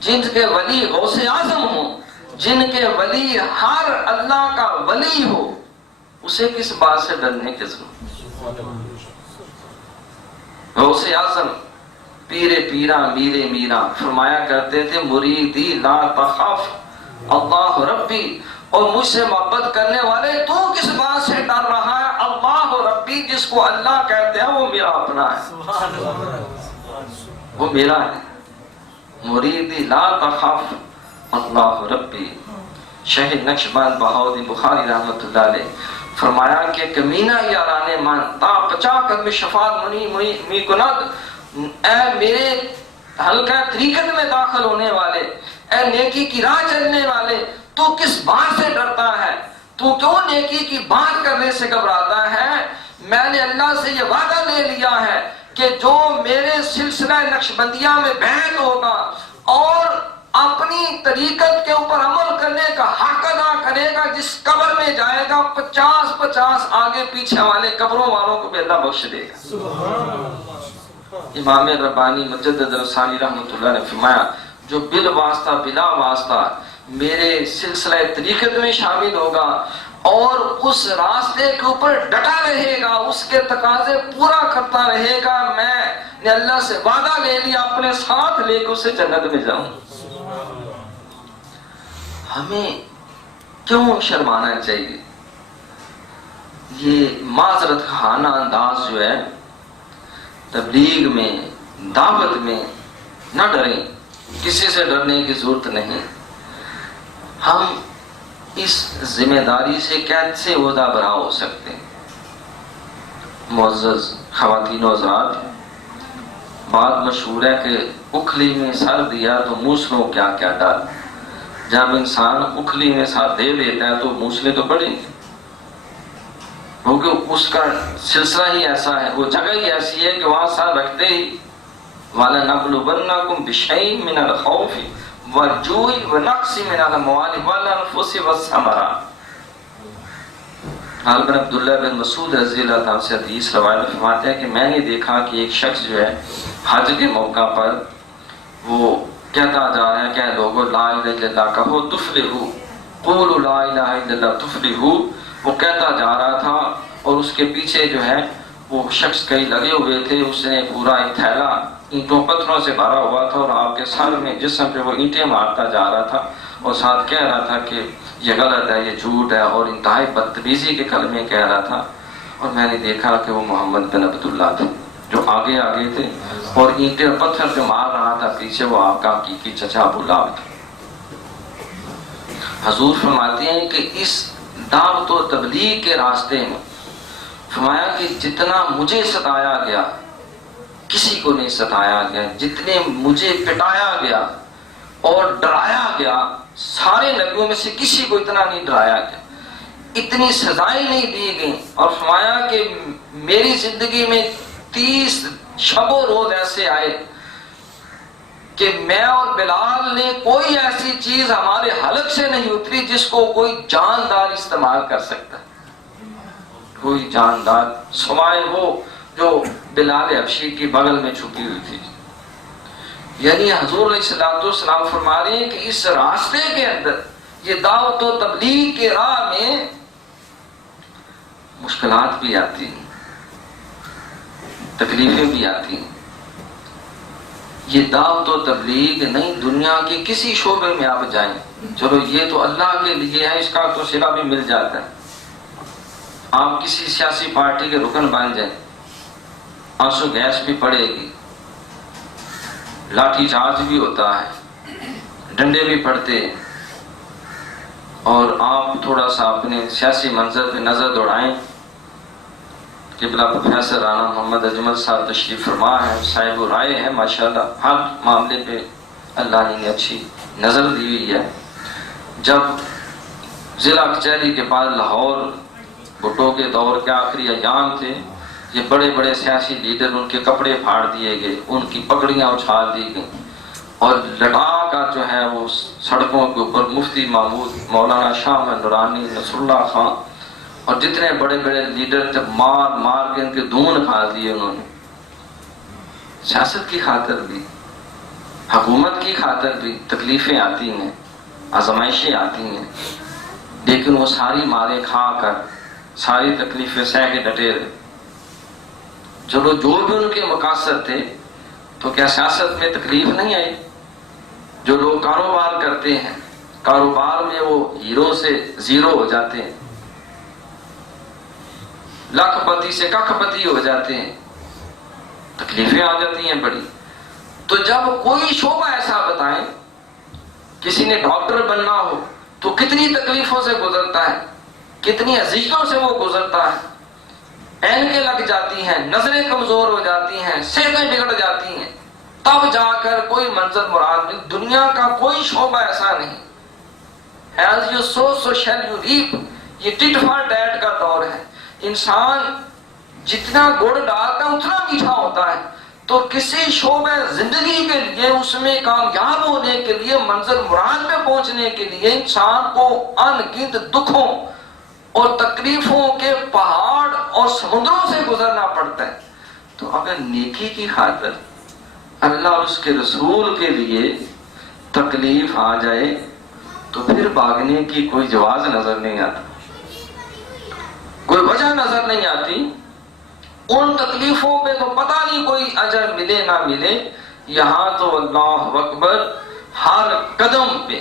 جن کے ولی غوث اعظم ہوں، جن کے ولی ہر اللہ کا ولی ہو، اسے کس بات سے ڈرنے کی ضرورت؟ غوث اعظم پیر پیرا میرے میرا فرمایا کرتے تھے مریدی لا تخاف اللہ ربی، اور مجھ سے محبت کرنے والے تو کس بات سے ڈر رہا ہے؟ اللہ ربی، جس کو اللہ کہتے ہیں وہ میرا اپنا ہے، وہ میرا ہے۔ مریدی لا تخاف اللہ ربی۔ شہید نقشبند بہاؤدین بخاری رحمۃ اللہ علیہ فرمایا کہ کمینہ یاران من تا 50 قدم شفاعت منی کند، اے میرے حلقہ طریقت میں داخل ہونے والے، اے نیکی کی راہ چلنے والے، تو کس بات سے ڈرتا ہے؟ تو کیوں نیکی کی بات کرنے سے گھبراتا ہے؟ میں نے اللہ سے یہ وعدہ لے لیا ہے کہ جو میرے سلسلہ نقشبندیہ میں بیعت ہوگا اور اپنی طریقت کے اوپر عمل کرنے کا حق ادا کرے گا، جس قبر میں جائے گا 50 آگے پیچھے والے قبروں والوں کو بھی اللہ بخش دے گا۔ امام ربانی مجدد رسانی رحمۃ اللہ نے فرمایا جو بل واسطہ بلا واسطہ میرے سلسلہ طریقت میں شامل ہوگا اور اس راستے کے اوپر ڈٹا رہے گا، اس کے تقاضے پورا کرتا رہے گا، میں نے اللہ سے وعدہ لے لیا اپنے ساتھ لے کے اسے جنت میں جاؤں۔ ہمیں کیوں شرمانا چاہیے؟ یہ معذرت خانہ انداز جو ہے، تبلیغ میں دعوت میں نہ ڈریں، کسی سے ڈرنے کی ضرورت نہیں۔ ہم اس ذمہ داری سے کیسے عہدہ برا ہو سکتے ہیں؟ معزز خواتین و حضرات، بات مشہور ہے کہ اکھلی میں سر دیا تو موسلوں کیا کیا ڈال۔ جب انسان اکھلی میں سر دے دیتا ہے تو موسلے تو بڑھیں گے، کیونکہ اس کا سلسلہ ہی ایسا ہے، وہ جگہ ہی ایسی ہے کہ وہاں سر رکھتے ہی وَلَنَبْلُوَنَّكُمْ بِشَيْءٍ مِّنَ الْخَوْفِ وَالْجُوعِ وَنَقْصٍ مِّنَ الْأَمْوَالِ وَالْأَنفُسِ وَالثَّمَرَاتِ۔ حال بن عبداللہ بن مسعود رضی اللہ تعالیٰ سے حدیث روایت فرماتے ہیں کہ میں نے دیکھا کہ ایک شخص جو ہے حج کے موقع پر وہ کہتا جا رہا ہے کہ لوگوں لا الہ الا اللہ کہو تفلحو، قولوا لا الہ الا اللہ تفلحو، وہ کہتا جا رہا تھا اور اس کے پیچھے جو ہے وہ شخص کئی لگے ہوئے تھے، اس نے پورا ایک تھیلا اینٹوں پتھروں سے بھرا ہوا تھا اور آپ کے سر میں جسم پہ وہ اینٹیں مارتا جا رہا تھا اور ساتھ کہہ رہا تھا کہ یہ غلط ہے، یہ جھوٹ ہے، اور انتہائی بدتمیزی کے کلمے کہہ رہا تھا۔ اور میں نے دیکھا کہ وہ محمد بن عبداللہ تھے جو آگے تھے اور اینٹیں پتھر جو مار رہا تھا پیچھے وہ آپ کا حقیقی چچا ابو لہب تھا۔ حضور فرماتے ہیں کہ اس دعوت و تبلیغ کے راستے میں فرمایا کہ جتنا مجھے ستایا گیا کسی کو نہیں ستایا گیا، جتنے مجھے پٹایا گیا اور ڈرایا گیا سارے نبیوں میں سے کسی کو اتنا نہیں ڈرایا گیا، اتنی سزائیں نہیں دی گئیں۔ اور فرمایا کہ میری زندگی میں 30 شب و روز ایسے آئے کہ میں اور بلال نے کوئی ایسی چیز ہمارے حلق سے نہیں اتری جس کو کوئی جاندار استعمال کر سکتا، کوئی جاندار سوائے وہ جو بلال حبشی کی بغل میں چھپی ہوئی تھی۔ یعنی حضور علیہ السلام فرما رہے ہیں کہ اس راستے کے اندر یہ دعوت و تبلیغ کے راہ میں مشکلات بھی آتی ہیں، تکلیفیں بھی آتی ہیں۔ یہ دعوت و تبلیغ نہیں، دنیا کے کسی شعبے میں آپ جائیں، چلو یہ تو اللہ کے لیے ہے، اس کا تو صلہ بھی مل جاتا ہے۔ آپ کسی سیاسی پارٹی کے رکن بن جائیں، آنسو گیس بھی پڑے گی، لاٹھی چارج بھی ہوتا ہے، ڈنڈے بھی پڑتے ہیں، اور آپ تھوڑا سا اپنے سیاسی منظر پہ نظر دوڑائیں۔ قبلہ پروفیسر رانا محمد اجمل صاحب تشریف فرما ہے، صاحب رائے ہے ماشاءاللہ، ہر معاملے پہ اللہ نے اچھی نظر دی ہوئی ہے۔ جب ضلع کچہری کے بعد لاہور بھٹو کے دور کے آخری ایام تھے، یہ بڑے بڑے سیاسی لیڈر، ان کے کپڑے پھاڑ دیے گئے، ان کی پگڑیاں اچھال دی گئیں، اور لٹا کر جو ہے وہ سڑکوں کے اوپر مفتی محمود، مولانا شاہ احمد نورانی، نصر اللہ خان اور جتنے بڑے بڑے لیڈر جب مار مار کے ان کے دون کھا دیے انہوں نے، سیاست کی خاطر بھی، حکومت کی خاطر بھی تکلیفیں آتی ہیں، آزمائشیں آتی ہیں، لیکن وہ ساری مارے کھا کر، ساری تکلیفیں سہ کے ڈٹے رہے۔ چلو جو بھی ان کے مقاصد تھے، تو کیا سیاست میں تکلیف نہیں آئی؟ جو لوگ کاروبار کرتے ہیں، کاروبار میں وہ ہیرو سے زیرو ہو جاتے ہیں، لاکھ پتی سے ککھ پتی ہو جاتے ہیں، تکلیفیں آ جاتی ہیں بڑی۔ تو جب کوئی شعبہ ایسا بتائیں، کسی نے ڈاکٹر بننا ہو تو کتنی تکلیفوں سے گزرتا ہے، کتنی اذیتوں سے وہ گزرتا ہے، اینکیں لگ جاتی ہیں، نظریں کمزور ہو جاتی ہیں، صحتیں بگڑ جاتی ہیں، تب جا کر کوئی منزل مراد نہیں۔ دنیا کا کوئی شعبہ ایسا نہیں۔ As you sow, so shall you reap۔ یہ ٹٹ فار ٹیٹ کا دور ہے۔ انسان جتنا گڑ ڈالتا ہے اتنا میٹھا ہوتا ہے۔ تو کسی شعبہ زندگی کے لیے، اس میں کامیاب ہونے کے لیے، منزل مراد میں پہنچنے کے لیے انسان کو ان گنت دکھوں اور تکلیفوں کے پہاڑ اور سمندروں سے گزرنا پڑتا ہے۔ تو اگر نیکی کی خاطر اللہ اور اس کے رسول کے لیے تکلیف آ جائے تو پھر بھاگنے کی کوئی جواز نظر نہیں آتا، کوئی وجہ نظر نہیں آتی۔ ان تکلیفوں پہ تو پتہ نہیں کوئی اجر ملے نہ ملے، یہاں تو اللہ اکبر ہر قدم پہ